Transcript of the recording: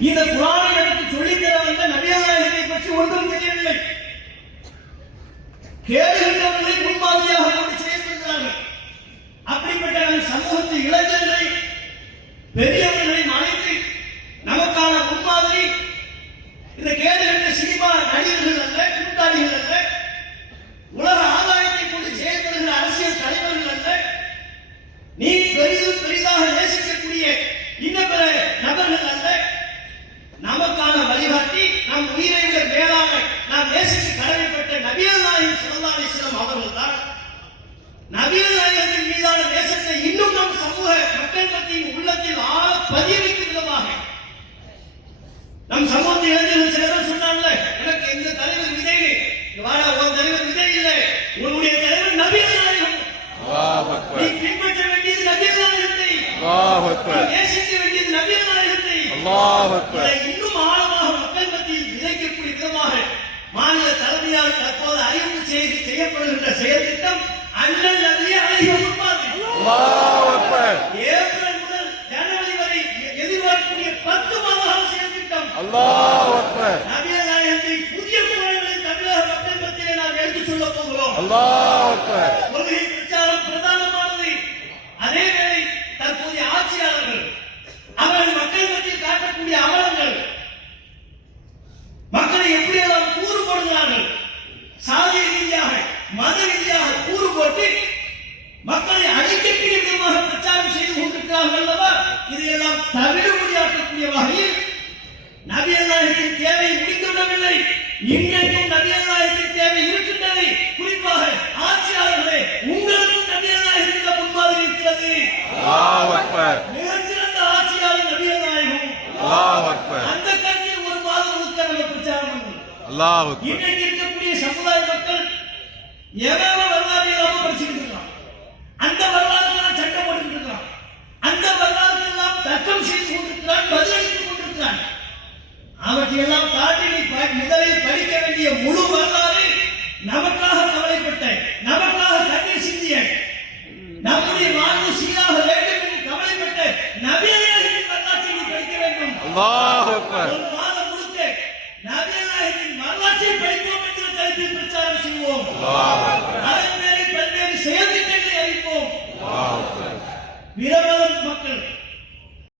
இந்த குரானை எனக்கு சொல்லிக்கிற அந்த நபியாநாயகத்தை பற்றி ஒன்றும் தெரியவில்லை. கேடுகின்றவர்களை முன்மாதிரியாக கொண்டு செய்யப்படுகிறார்கள் அப்படிப்பட்ட நம் சமூகத்தில் இளைஞர்களை பெரியவர்கள் நபியல் நாயகத்தின் மீதான நேசத்தை இன்னும் நம் சமூக மக்கள் மத்தியின் உள்ளத்தில் ஆழ பதிய வைக்கும் விதமாக. நம் சமூகத்தில் இளைஞர்கள் சில பேர் சொன்னாங்கல்ல எனக்கு எங்க தலைவர் இங்க வாடா உன் தலைவர் விஜய் இல்லை உன்னுடைய தலைவர் நபியல் நாயகம் நீ பின்பற்ற வேண்டியது நபியல் நாயகத்தை நேசிக்க வேண்டியது நபியல் நாயகத்தை இன்னும் ஆழமாக மக்கள் மத்தியில் விதைக்கக்கூடிய விதமாக மாநில தலைமையால் தற்போது அறிவிப்பு செய்து செய்யப்படுகின்ற செயல் திட்டம் அண்ணல் நபியை அழகிய அக்பர். ஏப்ரல் முதல் ஜனவரி வரை எதிர்பார்க்கக்கூடிய பத்து மாத கால செயல் திட்டம் நபிய நாயகத்தை புதிய குரல்களில் தமிழக மக்கள் மத்தியிலே நாம் எடுத்துச் சொல்லப் போகிறோம். கொள்கை இதையெல்லாம் தவிடுபடியாக்கக்கூடிய வகையில் நபியல் நாயகத்தின் தேவை முடிந்துவிடவில்லை. இன்றைக்கும் நபியல் நாயகத்தின் தேவை இருக்கின்றது. குறிப்பாக ஆட்சியாளர்களே உங்களுக்கும் நபியல் நாயகத்தின் இருக்கிறது. மிகச்சிறந்த ஆட்சியாளர் நபியல் நாயகம் அந்த கருத்தில் ஒரு மாதம் முழுக்க நம்ம பிரச்சாரம் இன்றைக்கு இருக்கக்கூடிய சமுதாய மக்கள் எவன் அதையெல்லாம் தாண்டி நீ முதலில் படிக்க வேண்டிய முழு வரலாறு நமக்காக கவலைப்பட்ட நமக்காக கண்ணீர் சிந்திய நம்முடைய வாழ்வு சீராக வேண்டும் என்று கவலைப்பட்ட நபியநாயகத்தின் வரலாற்றை நீ படிக்க வேண்டும். மாதம் முழுக்க நபியநாயகத்தின் வரலாற்றை படிப்போம் என்கிற தலைப்பில் பிரச்சாரம் செய்வோம். அதன் மேலே பல்வேறு செயல் திட்டங்களை பிரபல